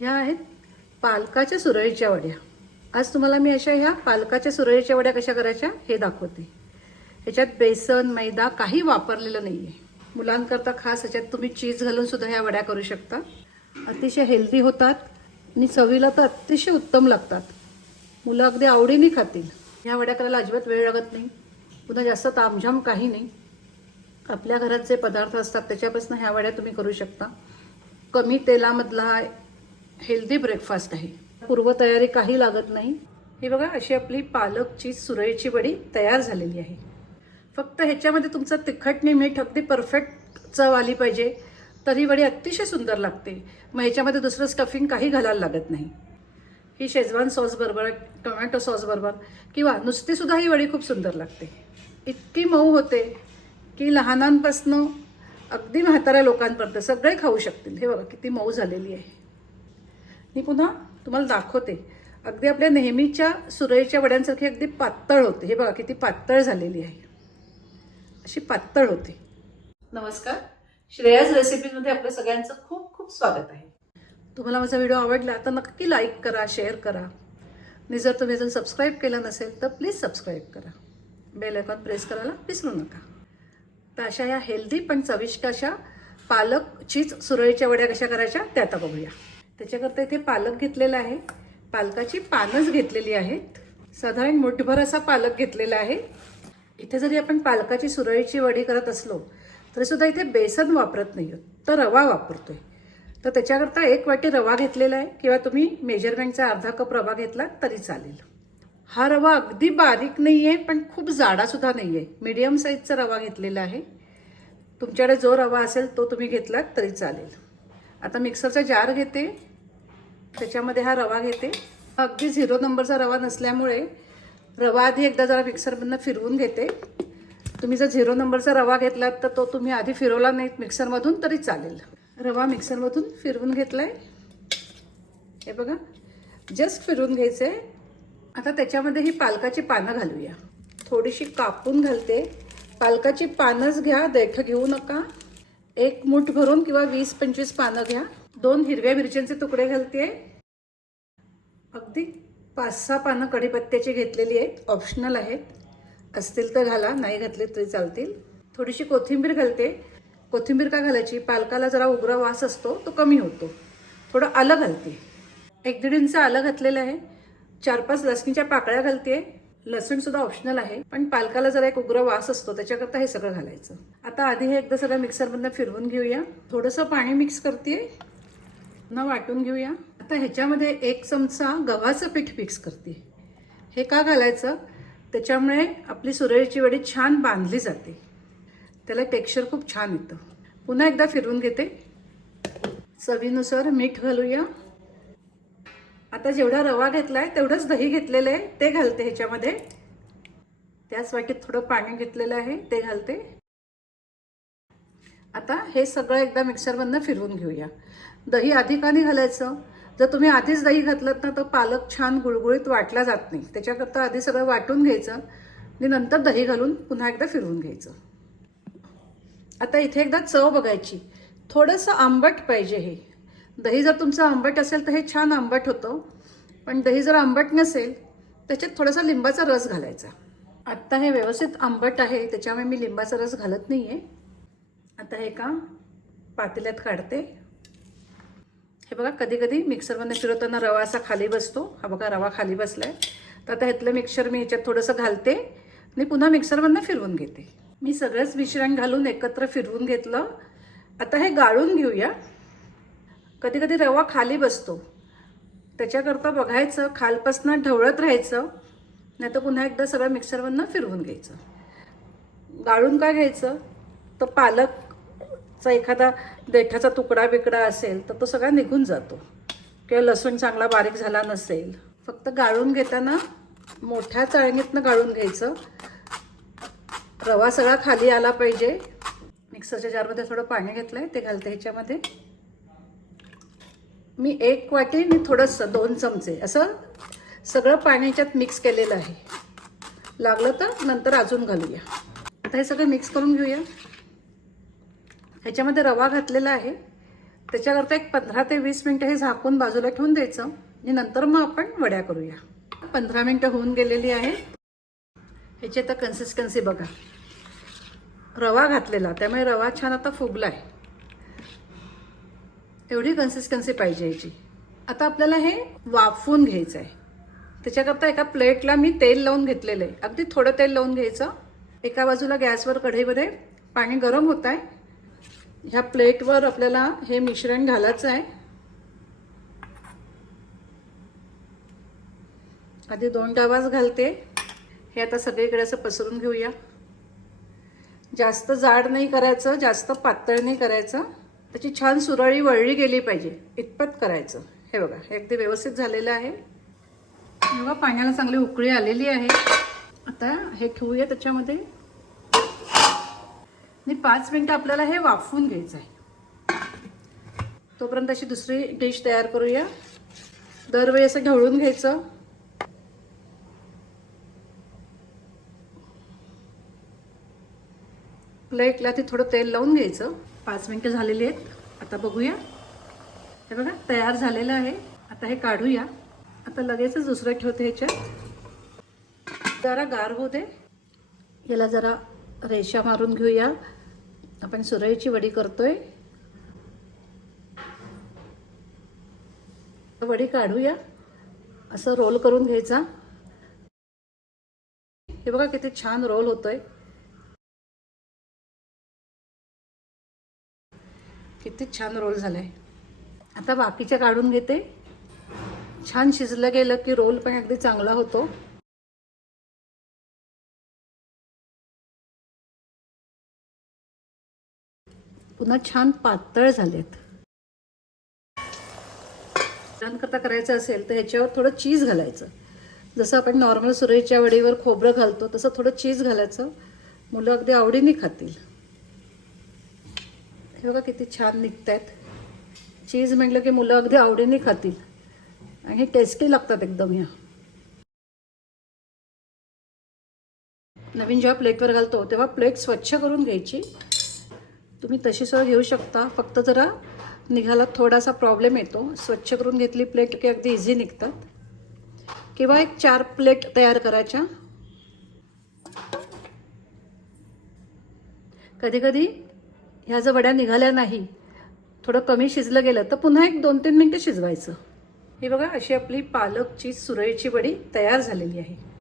ह्या आहेत पालकाच्या सुरळीच्या वड्या. आज तुम्हाला मी अशा ह्या पालकाच्या सुरळीच्या वड्या कशा करायच्या हे दाखवते. ह्याच्यात बेसन मैदा काही वापरलेलं नाही आहे मुलांकरता खास ह्याच्यात तुम्ही चीज घालून सुद्धा ह्या वड्या करू शकता. अतिशय हेल्दी होतात आणि चवीला तर अतिशय उत्तम लागतात. मुलं अगदी आवडीने खातील. ह्या वड्या करायला अजिबात वेळ लागत नाही. पुन्हा जास्त तामझाम काही नाही. आपल्या घरात जे पदार्थ असतात त्याच्यापासून ह्या वड्या तुम्ही करू शकता. कमी तेलामधला हेल्दी ब्रेकफास्ट आहे. पूर्वतयारी काही लागत नाही. हे बघा अशी आपली पालकची सुरळीची वडी तयार झालेली आहे. फक्त ह्याच्यामध्ये तुमचं तिखट मीठ अगदी परफेक्ट चव आली पाहिजे. तर ही वडी अतिशय सुंदर लागते. मग ह्याच्यामध्ये दुसरं स्टफिंग काही घालायला लागत नाही. ही शेजवान सॉस बरोबर टोमॅटो सॉस बरोबर किंवा नुसतीसुद्धा ही वडी खूप सुंदर लागते. इतकी मऊ होते की लहानांपासनं अगदी म्हाताऱ्या लोकांपर्यंत सगळे खाऊ शकतील. हे बघा किती मऊ झालेली आहे. मी पुन्हा तुम्हाला दाखवते. अगदी आपल्या नेहमीच्या सुरईच्या वड्यांसारखी अगदी पातळ होते. हे बघा किती पातळ झालेली आहे. अशी पातळ होते. नमस्कार. श्रेयाज रेसिपीजमध्ये आपल्या सगळ्यांचं खूप खूप स्वागत आहे. तुम्हाला माझा व्हिडिओ आवडला तर नक्की लाईक करा शेअर करा. आणि जर तुम्ही अजून सबस्क्राईब केलं नसेल तर प्लीज सबस्क्राईब करा. बेल आयकॉन प्रेस करायला विसरू नका. तर अशा या हेल्दी पण चविष्ट अशा पालक चीज सुरळीच्या वड्या कशा करायच्या? त्या आता बघूया. त्याच्याकरता इथे पालक घेतलेला आहे. पालकाची पानच घेतलेली आहेत. साधारण मुठभर असा पालक घेतलेला आहे. इथे जरी आपण पालकाची सुरळीची वडी करत असलो तरीसुद्धा इथे बेसन वापरत नाही तर रवा वापरतोय. तर त्याच्याकरता एक वाटी रवा घेतलेला आहे. किंवा तुम्ही मेजरमेंटचा अर्धा कप रवा घेतला तरी चालेल. हा रवा अगदी बारीक नाही आहे पण खूप जाडासुद्धा नाही आहे मीडियम साईजचा रवा घेतलेला आहे. तुमच्याकडे जो रवा असेल तो तुम्ही घेतलात तरी चालेल. आता मिक्सरचा जार घेते. त्याच्यामध्ये हा रवा घेते. अगदी झिरो नंबरचा रवा नसल्यामुळे रवा आधी एकदा जरा मिक्सरमधनं फिरवून घेते. तुम्ही जर झिरो नंबरचा रवा घेतलात तर तो तुम्ही आधी फिरवला नाही मिक्सरमधून तरी चालेल. रवा मिक्सरमधून फिरवून घेतला आहे हे बघा जस्ट फिरवून घ्यायचं. आहे आता त्याच्यामध्ये ही पालकाची पानं घालूया. थोडीशी कापून घालते. पालकाची पानंच घ्या देठ घेऊ नका. एक मूठ भरून किंवा वीस पंचवीस पानं घ्या. दोन हिरव्या मिरच्यांचे तुकडे घालते अगदी पाच सहा पानं कढीपत्त्याची घेतलेली आहेत. ऑप्शनल आहेत. असतील तर घाला नाही घातले तरी चालतील. थोडीशी कोथिंबीर घालते. कोथिंबीर का घालायची? पालकाला जरा उग्र वास असतो तो कमी होतो. थोडं आलं घालते. एक दीड इंच आलं घातलेलं आहे. चार पाच लसणीच्या पाकळ्या घालते लसूण सुद्धा ऑप्शनल आहे पण पालकाला जरा एक उग्र वास असतो त्याच्याकरता हे सगळं घालायचं. आता आधी हे एकदा सगळं मिक्सरमधनं फिरवून घेऊया. थोडंसं पाणी मिक्स करते. न वाटून घेऊया. आता ह्याच्यामध्ये एक चमचा गव्हाचं पीठ मिक्स करते. हे का घालायचं? त्याच्यामुळे आपली सुरळीची वडी छान बांधली जाते. त्याला टेक्स्चर खूप छान येतं. पुन्हा एकदा फिरवून घेते. चवीनुसार मीठ घालूया. आता जेवढा रवा घेतलाय तेवढंच दही घेतलेलं आहे. ते घालते ह्याच्यामध्ये. त्याच वाटीत थोडं पाणी घेतलेलं आहे ते घालते. आता हे सगळं एकदा मिक्सरमधनं फिरवून घेऊया. दही आधी का नाही घालायचं? जर तुम्ही आधीच दही घातलं ना तर पालक छान गुळगुळीत वाटला जात नाही. त्याच्याकरता आधी सगळं वाटून घ्यायचं आणि नंतर दही घालून पुन्हा एकदा फिरवून घ्यायचं. आता इथे एकदा चव बघायची. थोडंसं आंबट पाहिजे हे. दही जर तुमचं आंबट असेल तर हे छान आंबट होतं. पण दही जर आंबट नसेल त्याच्यात थोडासा लिंबाचा रस घालायचा. आत्ता हे व्यवस्थित आंबट आहे त्याच्यामुळे मी लिंबाचा रस घालत नाही आहे आता हे का पातेल्यात काढते. हे बघा कधी कधी मिक्सरमध्ये फिरवताना रवा असा खाली बसतो. हा बघा रवा खाली बसला आहे तर आता ह्यातलं मिक्सर मी ह्याच्यात थोडंसं घालते आणि पुन्हा मिक्सरमधनं फिरवून घेते. मी सगळंच मिश्रण घालून एकत्र फिरवून घेतलं. आता हे गाळून घेऊया. कधी कधी रवा खाली बसतो. त्याच्याकरता बघायचं खालपासनं ढवळत राहायचं नाही तर पुन्हा एकदा सगळं मिक्सरमधनं फिरवून घ्यायचं. गाळून काय घ्यायचं? तर पालकचा एखादा देठाचा तुकडा बिकडा असेल तर तो सगळा निघून जातो. किंवा लसूण चांगला बारीक झाला नसेल. फक्त गाळून घेताना मोठ्या चाळणीतनं गाळून घ्यायचं. रवा सगळा खाली आला पाहिजे. मिक्सरच्या जारमध्ये थोडं पाणी घेतलं आहे ते घालतं ह्याच्यामध्ये. मी एक वाटी आणि थोडंसं दोन चमचे असं सगळं पाण्याच्यात मिक्स केलेलं आहे. लागलं तर नंतर अजून घालूया. आता हे सगळं मिक्स करून घेऊया. ह्याच्यामध्ये रवा घातलेला आहे. त्याच्याकरता एक पंधरा ते वीस मिनटं हे झाकून बाजूला ठेवून द्यायचं आणि नंतर मग आपण वड्या करूया. पंधरा मिनटं होऊन गेलेली आहे. ह्याची आता कन्सिस्टन्सी बघा. रवा घातलेला त्यामुळे रवा छान आता फुगला आहे एवढी कन्सिस्टन्सी पाहिजे याची. आता आपल्याला हे वाफवून घ्यायचं आहे त्याच्याकरता एका प्लेटला मी तेल लावून घेतलेलं आहे. अगदी थोडं तेल लावून घ्यायचं. एका बाजूला गॅसवर कढईमध्ये पाणी गरम होत आहे ह्या प्लेटवर आपल्याला हे मिश्रण घालायचं आहे आधी दोन डावाच घालते. हे आता सगळीकडे असं पसरून घेऊया. जास्त जाड नाही करायचं जास्त पातळ नाही करायचं. त्याची छान सुरळी वळली गेली पाहिजे. इतपत करायचं. हे बघा हे अगदी व्यवस्थित झालेलं आहे. बघा पाण्याला चांगली उकळी आलेली आहे. आता हे ठेवूया त्याच्यामध्ये. आणि पाच मिनटं आपल्याला हे वाफवून घ्यायचं आहे. तोपर्यंत अशी दुसरी डिश तयार करूया. दरवेळी असं ढवळून घ्यायचं. प्लेटला ते थोडं तेल लावून घ्यायचं. पाच मिनटं झालेली आहेत. आता बघूया. हे बघा तयार झालेलं आहे. आता हे काढूया. आता लगेचच दुसरं ठेवते ह्याच्यात. जरा गार होऊ दे. याला जरा रेषा मारून घेऊया. आपण सुरईची वडी करतोय. वडी काढूया. असं रोल करून घ्यायचा. हे बघा किती छान रोल होतोय. किती छान रोल झालाय. आता बाकीच्या काढून घेते. छान शिजलं गेलं की रोल पण अगदी चांगला होतो. पुन्हा छान पातळ झालेत. करता करायचं असेल तर ह्याच्यावर थोडं चीज घालायचं. जसं आपण नॉर्मल सुरईच्या वडीवर खोबरं घालतो तसं थोडं चीज घालायचं. मुलं अगदी आवडीने खातील. हे बघा किती छान निघत आहेत चीज म्हटलं की मुलं अगदी आवडीने खातील. आणि टेस्टी लागतात एकदम ह्या नवीन जेव्हा प्लेटवर घालतो तेव्हा प्लेट स्वच्छ करून घ्यायची. तुम्ही तशी सुद्धा घेऊ शकता. फक्त जरा निघाला थोडासा प्रॉब्लेम येतो. स्वच्छ करून घेतली प्लेट की अगदी इझी निघतात. किंवा एक चार प्लेट तयार करायच्या. कधी कधी ह्या जर वड्या निघाल्या नाही थोडं कमी शिजलं गेलं तर पुन्हा एक दोन तीन मिनटं शिजवायचं. हे बघा अशी आपली पालकची सुरईची वडी तयार झालेली आहे.